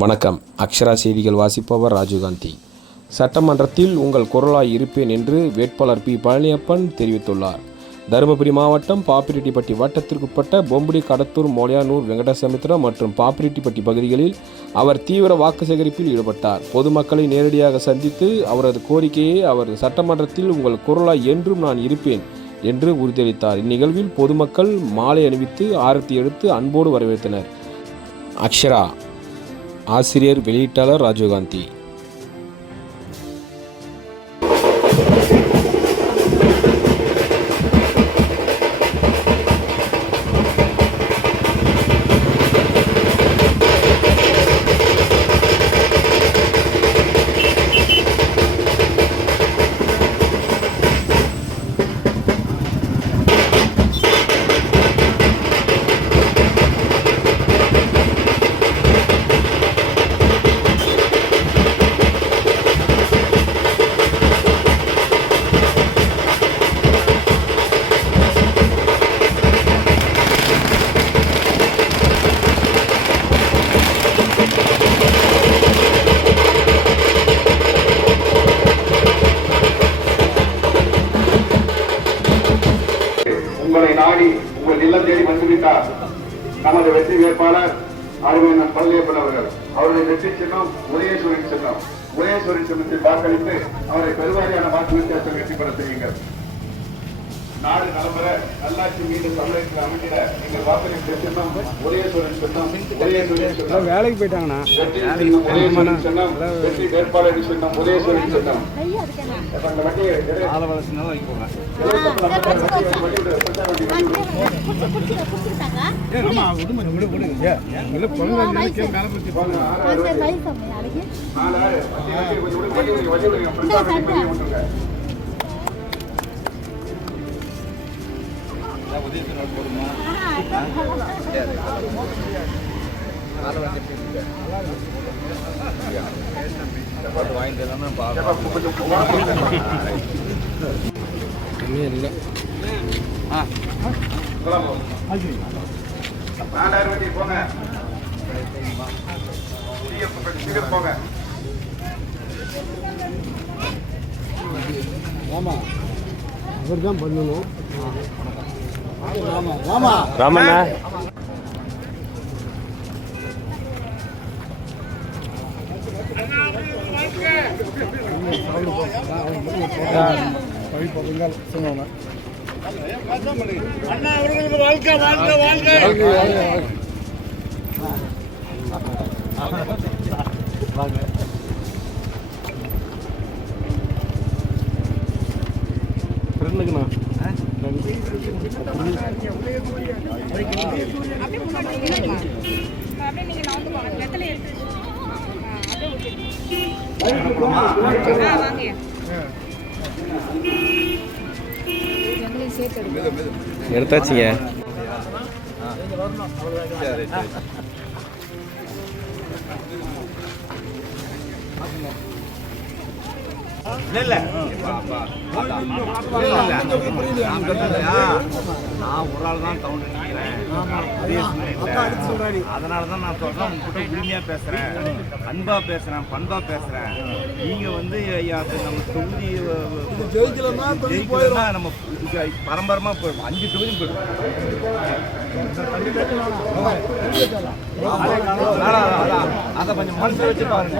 வணக்கம். அக்ஷரா செய்திகள் வாசிப்பவர் ராஜீவ்காந்தி. சட்டமன்றத்தில் உங்கள் குரலாய் இருப்பேன் என்று வேட்பாளர் பி. பழனியப்பன் தெரிவித்துள்ளார். தருமபுரி மாவட்டம் பாப்பிரெட்டிப்பட்டி வட்டத்திற்குட்பட்ட பொம்புடி, கடத்தூர், மோலியானூர், வெங்கடசமுத்திரம் மற்றும் பாப்பிரெட்டிப்பட்டி பகுதிகளில் அவர் தீவிர வாக்கு சேகரிப்பில் ஈடுபட்டார். பொதுமக்களை நேரடியாக சந்தித்து அவரது கோரிக்கையை அவர் சட்டமன்றத்தில் உங்கள் குரலாய் என்றும் நான் இருப்பேன் என்று உறுதியளித்தார். இந்நிகழ்வில் பொதுமக்கள் மாலை அணிவித்து ஆரத்தி எடுத்து அன்போடு வரவேற்றனர். அக்ஷரா ஆசிரியர், வெளியீட்டாளர் ராஜீவ்காந்தி. உங்களை நாடி உங்கள் இல்லம் தேடி வந்துவிட்டார் நமது வெற்றி வேட்பாளர் அறிவியல் பழனியப்பன் அவர்கள். அவருடைய வெற்றி சின்னம் உதயசூரின் சின்னம். உதயசூரின் சின்னத்தில் வாக்களித்து அவரை பெருவாரியான வாக்கு வித்தியாசம் வெற்றி பெற செய்யுங்கள். நாடு நலம்பெற நல்லாட்சி மீது தமிழகத்தில் அமைக்கிற எங்கள் வாக்களித்த சின்னம் உதயசூரின் சின்னம். உதயசூரின் சின்னம் வேலைக்கு போயிட்டாங்கண்ணா. உதயசூரின் சின்னம். வெற்றி வேட்பாளர் சின்னம் உதயசூரின் சின்னம். அவர்தான் பண்ணணும். ராமண்ணா வாழ்க்கை வாழ்க்கை வாழ்க்கை. ஃப்ரெண்டுக்குண்ணா எடுத்தாச்சுங்க. நான் ஒரு ஆள் தான் கவுண்ட் நினைக்கிறேன். அதனாலதான் நான் சொல்றேன், உங்ககிட்ட உரிமையா பேசுறேன், அன்பா பேசுறேன், பண்பா பேசுறேன். நீங்க வந்து நம்ம தொகுதி ஜெயிக்கலன்னா நம்ம பரம்பரமா போயிடும். 5 தொகுதி போயிடும். அதை கொஞ்சம் மனசுல வச்சு பாருங்க.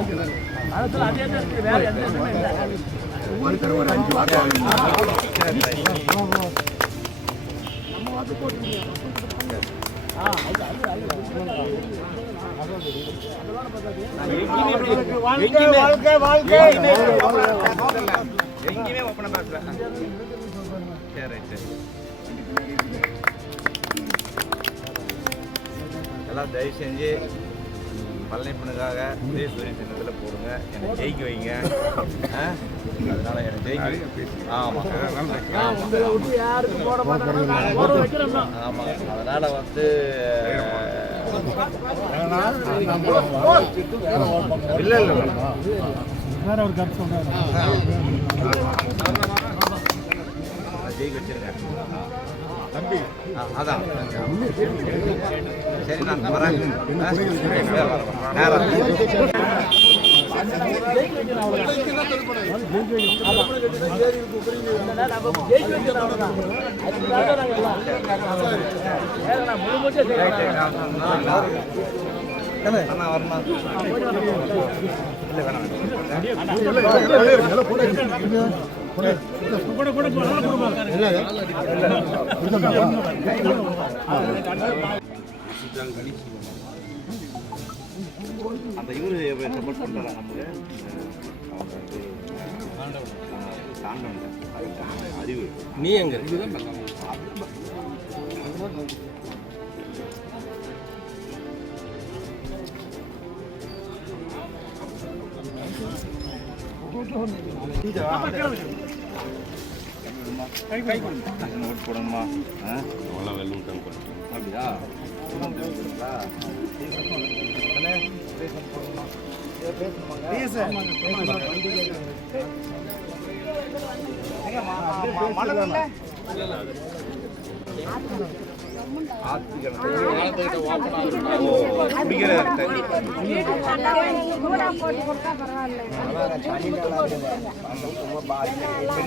எங்கேயுமே ஓப்பனா பேசல. எல்லாம் தயவு செஞ்சு பழனிப்பனுக்காக உதயசூரிய சின்னத்தில் போடுங்க, என்னை ஜெயிக்க வைங்க. அதனால என்னை ஜெயிக்க. ஆமாம் ஆமாம். அதனால வந்து இல்லை இல்லை வேற ஒரு கருத்து சொன்னாங்க. ஜெயிக்க வச்சிருங்க தம்பி. அதான் சரி நான் வரேன். நேரம் அண்ணா வரணும். இல்லை வேணாம். அந்த இவரு சப்போர்ட் பண்ணுறாங்க நமக்கு அவங்க தாண்டவன் அறிவு நீ எங்க நோட் போடணுமா? அப்படியா?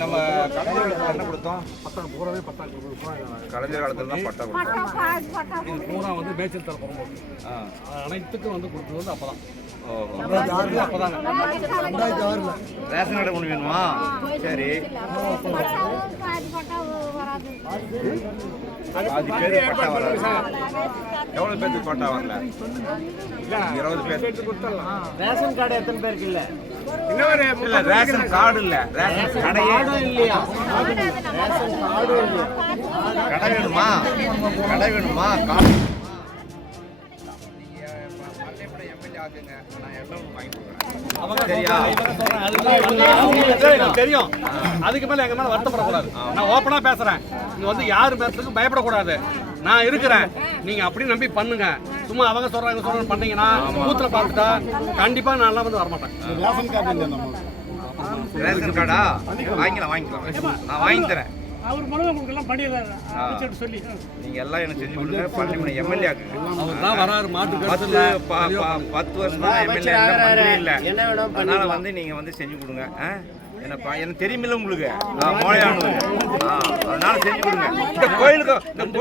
நம்ம என்ன கொடுத்தோம்? கலைஞர் காலத்துல தான் பட்டா கொடுத்தோம். இது பூரா வந்து மேய்ச்சல் தர புறம்போக்கு அனைத்துக்கும் வந்து கொடுத்தது வந்து அப்பதான் ரேஷன் கார்டு ஒன்று வேணுமா? சரி, பாதி பேர் பட்டா வராது. எவ்வளவு பேருக்கு பட்டா வரல? 20 பேர். ரேஷன் கார்டு எத்தனை பேருக்கு இல்ல? இல்ல ரேஷன் கார்டு இல்ல, ரேஷன் கடையே இல்லையா? கடை வேணுமா? கடை வேணுமா? கார்டு தெரியும். அதுக்கு மேல எங்க மேல வருத்தப்படக்கூடாது. நான் ஓப்பனா பேசுறேன். நீங்க வந்து யாரு பேசுறதுக்கு பயப்படக்கூடாது. நான் இருக்கிறேன், நீங்க அப்படி நம்பி பண்ணுங்க. சும்மா அவங்க சொல்றாங்க பண்ணீங்கன்னா பூத்துல பார்த்துட்டா கண்டிப்பா நான் வந்து வரமாட்டேன். ரேஷன் கார்டா? வாங்கிக்கலாம். நான் வாங்கி தரேன். அவர் மனதை உங்களுக்கு எல்லாம் பண்ணிடுறாரு சொல்லி நீங்க எல்லாம் எனக்கு செஞ்சு கொடுங்க. பள்ளிமனை எம்எல்ஏ ஆக்குங்க. அவர் தான் வராரு. மாட்டு 10 வருஷம் தான் எம்எல்ஏ இல்ல, மந்திரி இல்ல. அதனால வந்து நீங்க வந்து செஞ்சு கொடுங்க. எனக்கு தெரியுமில்ல உங்களுக்கு, மோழையானு. அதனால செஞ்சு கொடுங்க. இந்த கோயிலுக்கு 2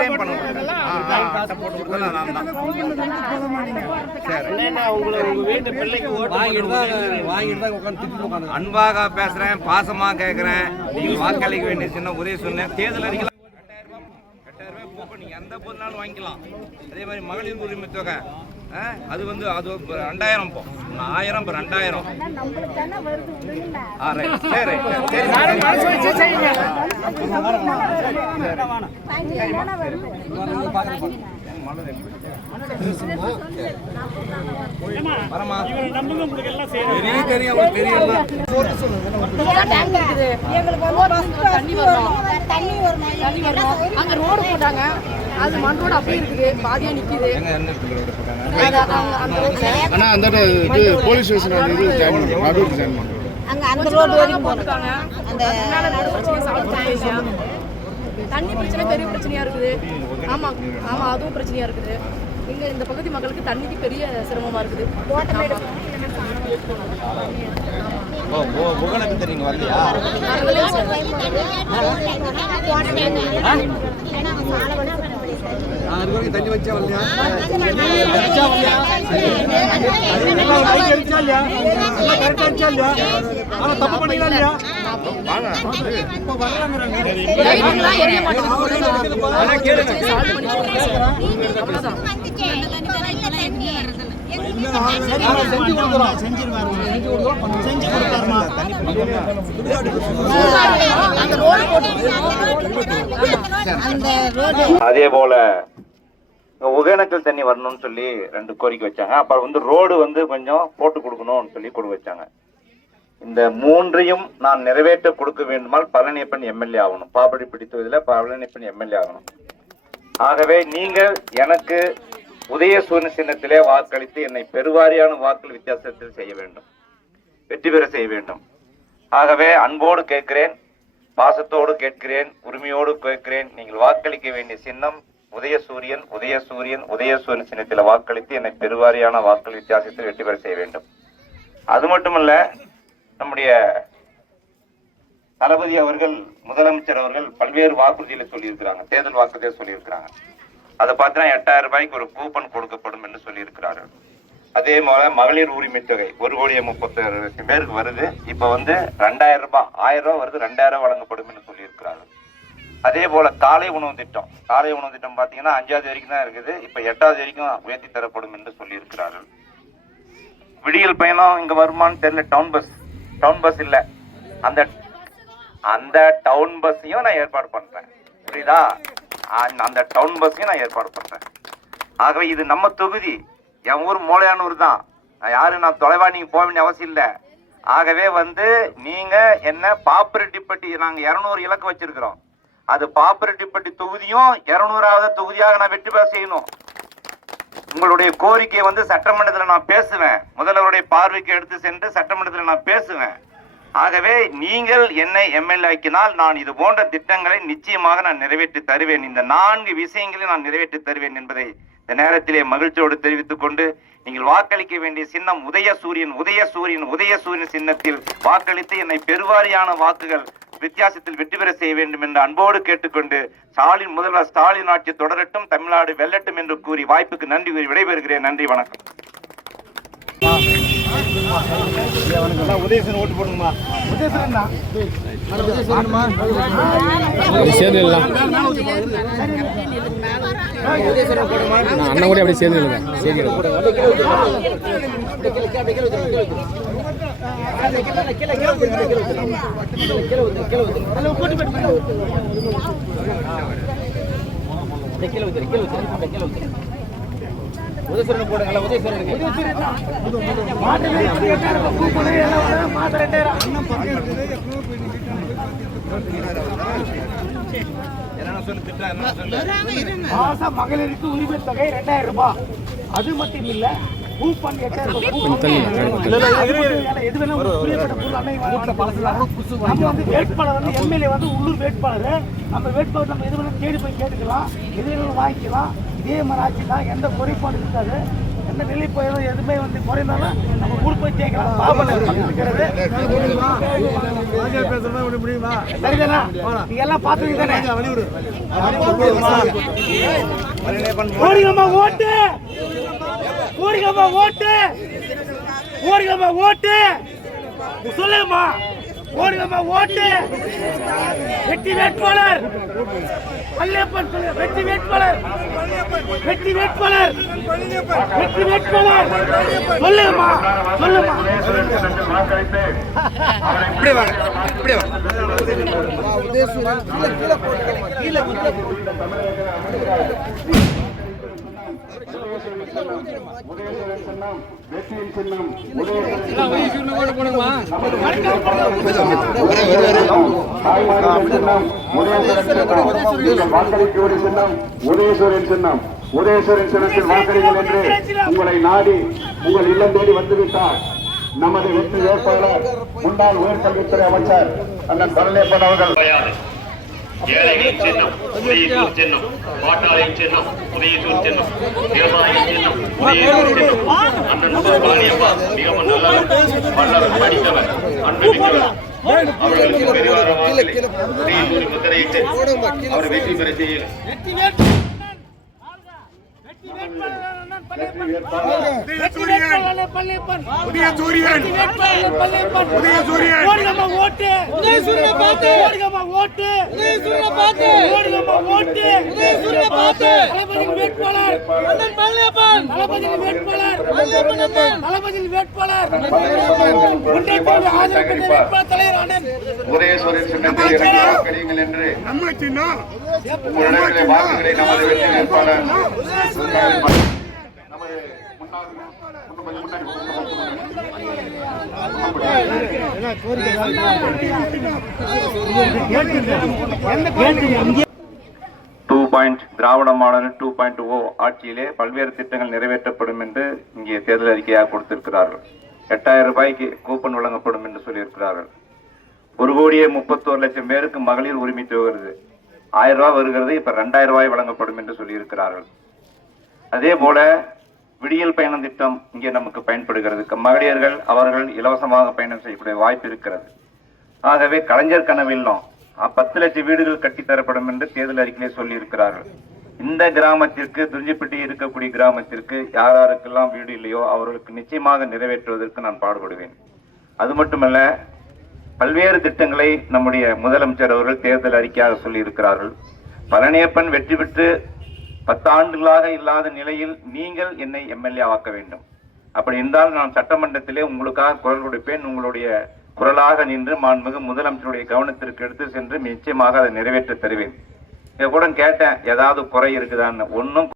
டைம் பண்ணுவோம். போட்டு கொடுத்தா நான் தான். சரி, அன்பாக பேசுறேன், பாசமா கேட்கறேன். நீங்க வாக்களிக்க வேண்டிய சின்ன உதவி சொன்னேன். தேர்தல் அறிக்கை 8000 ரூபாய் கூப்பன் நீங்க எந்த போதுனாலும் வாங்கிக்கலாம். அதே மாதிரி மகளிர் உரிமை தொகை அது வந்து அது 2000 போ 1000 இப்போ 2000. சரி அங்க ரோடு போட்டாங்க, அது மண் ரோடு அப்படியே இருக்குது, பாதியா நிக்குது. போலீஸ் ஸ்டேஷன் அங்க அந்த ரோடு வரைக்கும் போட்டாங்க. அந்த தண்ணி பிரச்சனை பெரிய பிரச்சனையா இருக்குது. ஆமா அதுவும் பிரச்சனையா இருக்குது. இங்க இந்த பகுதி மக்களுக்கு தண்ணிக்கு பெரிய சிரமமா இருக்குது. நீங்க வரலையா? தண்ணி வச்சா வரலையா? தப்பு பண்ணிக்கலாம் இல்லையா? அதே போல ஒகேனக்கல் தண்ணி வரணும்னு சொல்லி 2 கோரிக்கை வச்சாங்க. அப்புறம் வந்து ரோடு வந்து கொஞ்சம் போட்டு கொடுக்கணும்னு சொல்லி கொடுக்க வச்சாங்க. இந்த 3ஐயும் நான் நிறைவேற்ற கொடுக்க வேண்டுமால் பழனியப்பன் எம்எல்ஏ ஆகணும். பாப்படி பிடித்துவதில் பழனியப்பன் எம்எல்ஏ ஆகணும். ஆகவே நீங்கள் எனக்கு உதயசூரியன் சின்னத்திலே வாக்களித்து என்னை பெருவாரியான வாக்குகள் வித்தியாசத்தில் செய்ய வேண்டும், வெற்றி பெற செய்ய வேண்டும். ஆகவே அன்போடு கேட்கிறேன், பாசத்தோடு கேட்கிறேன், உரிமையோடு கேட்கிறேன். நீங்கள் வாக்களிக்க வேண்டிய சின்னம் உதயசூரியன் உதயசூரியன் உதயசூரியன் சின்னத்தில் வாக்களித்து என்னை பெருவாரியான வாக்கள் வித்தியாசத்தில் வெற்றி பெற செய்ய வேண்டும். அது மட்டுமல்ல, நம்முடைய தளபதி அவர்கள், முதலமைச்சர் அவர்கள் பல்வேறு வாக்குறுதிகளை சொல்லியிருக்கிறாங்க, தேர்தல் வாக்குறுதியை சொல்லியிருக்கிறாங்க. அதை பார்த்தீங்கன்னா 8000 ரூபாய்க்கு ஒரு கூப்பன் கொடுக்கப்படும் என்று சொல்லியிருக்கிறார்கள். அதே போல மகளிர் உரிமை தொகை 1,36,00,000 பேருக்கு வருது. இப்ப 2000 ரூபாய், 1000 ரூபாய் வருது, 2000 வழங்கப்படும் என்று சொல்லியிருக்கிறார்கள். அதே போல காலை உணவு திட்டம் பாத்தீங்கன்னா 5வது வரைக்கும் தான் இருக்குது. இப்ப 8வது வரைக்கும் உயர்த்தி தரப்படும் என்று சொல்லியிருக்கிறார்கள். விடியல் பயணம் இங்க வருமானு தெரியல. டவுன் பஸ் இல்ல, அந்த டவுன் பஸ்ஸையும் நான் ஏற்பாடு பண்றேன். புரியுதா? அந்த டவுன் பஸ்ஸையும் நான் ஏற்பாடு பண்றேன். ஆகவே இது நம்ம தொகுதி, என் ஊர் மூளையானூர் தான். நான் தொலைவா நீங்க போக வேண்டிய அவசியம் இல்லை. ஆகவே நீங்க என்ன பாப்பிரெட்டிப்பட்டி, நாங்க 200 இலக்கு வச்சிருக்கிறோம். அது பாப்பிரெட்டிப்பட்டி தொகுதியும் 200வது தொகுதியாக நான் வெற்றி பெற செய்யணும். உங்களுடைய கோரிக்கை சட்டமன்றத்தில் நான் பேசுவேன். முதல்வருடைய பார்வைக்கு எடுத்து சென்று சட்டமன்றத்தில் நான் பேசுவேன். ஆகவே நீங்கள் என்னை எம்எல்ஏ ஆக்கினால் நான் இது போன்ற திட்டங்களை நிச்சயமாக நான் நிறைவேற்றி தருவேன். இந்த 4 விஷயங்களை நான் நிறைவேற்றி தருவேன் என்பதை இந்த நேரத்திலே மகிழ்ச்சியோடு தெரிவித்துக் கொண்டு, நீங்கள் வாக்களிக்க வேண்டிய சின்னம் உதயசூரியன் உதயசூரியன் உதயசூரியன் சின்னத்தில் வாக்களித்து என்னை பெருவாரியான வாக்குகள் வித்தியாசத்தில் வெற்றி பெற செய்ய வேண்டும் என்று அன்போடு கேட்டுக்கொண்டு, முதல்வர் ஸ்டாலின் ஆட்சி தொடரட்டும், தமிழ்நாடு வெல்லட்டும் என்று கூறி வாய்ப்புக்கு நன்றி கூறி விடைபெறுகிறேன். நன்றி, வணக்கம். உதயசூரியன் ஓட்டு போடுங்கம்மா. சேர்ந்து அண்ணன் கூட அப்படியே சேர்ந்து உதயசூரியன் போடுங்களா? உதயசூரியன் மகளிருக்கு உரிமை தொகை 2000 ரூபாய். அது மட்டும் இல்ல, கூப்பன் 8000 வேட்பாளர் எம்எல்ஏ உள்ளூர் வேட்பாளர். நம்ம வேட்பாளர் நம்ம எது வேணும் தேடி போய் கேட்டுக்கலாம், எது வேணும் வாங்கிக்கலாம். இதே மாதிரி ஆட்சி தான், எந்த குறைபாடு இருக்காது. எந்த வெளியே போயிடும் எதுவுமே குறைந்தாலும் நம்ம ஊர் போய் கேட்கலாம். சரிதானா? நீங்க எல்லாம் பார்த்துருங்க தானே? ஓடிங்கம்மா ஓட்டு, ஓடிங்கம்மா ஓட்டு, ஓடிங்கம்மா ஓட்டு, சொல்லுங்கம்மா, ஓடிங்கம்மா ஓட்டு. வெற்றி வேட்பாளர் பள்ளியப்பன், வெற்றி வேட்பாளர், வெற்றி வேட்பாளர், வெற்றி வேட்பாளர், சொல்லுங்கம்மா, சொல்லுமா. இப்படி வாங்க, இப்படி வாங்க. வெற்றியின் சின்னம் வாக்களிக்கக்கூடிய சின்னம் உதயசூரியன் சின்னம். உதயசூரியன் சின்னத்தில் வாக்களிங்கள் என்று உங்களை நாடி உங்கள் இல்லம் தேடி வந்துவிட்டார் நமது வெற்றி வேட்பாளர் முன்னாள் உயர்கல்வித்துறை அமைச்சர் அண்ணன் பழனியப்பன் அவர்கள். ஏழைகளின் சின்னம் உதயசூர் சின்னம், பாட்டாளியின் சின்னம் உதயசூர் சின்னம், விவசாயியின் சின்னம் உதயசூர் சின்னம். அண்ணன் பழனியப்பா மிகவும் நல்லவர், வல்லவர், படித்தவர், அன்புமிக்கவர். அவர்களுக்கு பெரிவார வாக்களி உதயசூர் முத்திரையிட்டு அவர் வெற்றி பெற செய்யலாம். உதயசூரியன் சின்னத்தில் இறங்கி வாக்களியுங்கள் என்று உங்களுடைய வாக்குகளை நமது வெற்றி வேட்பாளர் திராவிட மாடல் 2.0 ஆட்சியிலே பல்வேறு திட்டங்கள் நிறைவேற்றப்படும் என்று இங்கே தேர்தல் அறிக்கையாக கொடுத்திருக்கிறார்கள். 8000 ரூபாய்க்கு கூப்பன் வழங்கப்படும் என்று சொல்லியிருக்கிறார்கள். 1,31,00,000 பேருக்கு மகளிர் உரிமை தொகை வருது. 1000 ரூபாய் வருகிறது, இப்ப 2000 ரூபாய் வழங்கப்படும் என்று சொல்லியிருக்கிறார்கள். அதே போல விடியல் பயணம் திட்டம் இங்கே நமக்கு பயன்படுகிறது. மகளிர்கள் அவர்கள் இலவசமாக பயணம் செய்யக்கூடிய வாய்ப்பு இருக்கிறது. ஆகவே கலைஞர் கனவில்லும் 10 லட்சம் வீடுகள் கட்டித்தரப்படும் என்று தேர்தல் அறிக்கையிலே சொல்லி இருக்கிறார்கள். இந்த கிராமத்திற்கு, துஞ்சிப்பட்டி இருக்கக்கூடிய கிராமத்திற்கு யாருக்கெல்லாம் வீடு இல்லையோ அவர்களுக்கு நிச்சயமாக நிறைவேற்றுவதற்கு நான் பாடுபடுவேன். அது மட்டுமல்ல, பல்வேறு திட்டங்களை நம்முடைய முதலமைச்சர் அவர்கள் தேர்தல் அறிக்கையாக சொல்லி இருக்கிறார்கள். பழனியப்பன் வெற்றி பெற்று 10 ஆண்டுகளாக இல்லாத நிலையில் நீங்கள் என்னை எம்எல்ஏ ஆக்க வேண்டும். அப்படி என்றால் நான் சட்டமன்றத்திலே உங்களுக்காக குரல் கொடுப்பேன். உங்களுடைய குரலாக நின்று மாண்புமிகு முதலமைச்சருடைய கவனத்திற்கு எடுத்து சென்று நிச்சயமாக அதை நிறைவேற்ற தருவேன். இதை கூட கேட்டேன், ஏதாவது குறை இருக்குதான்னு. ஒன்றும்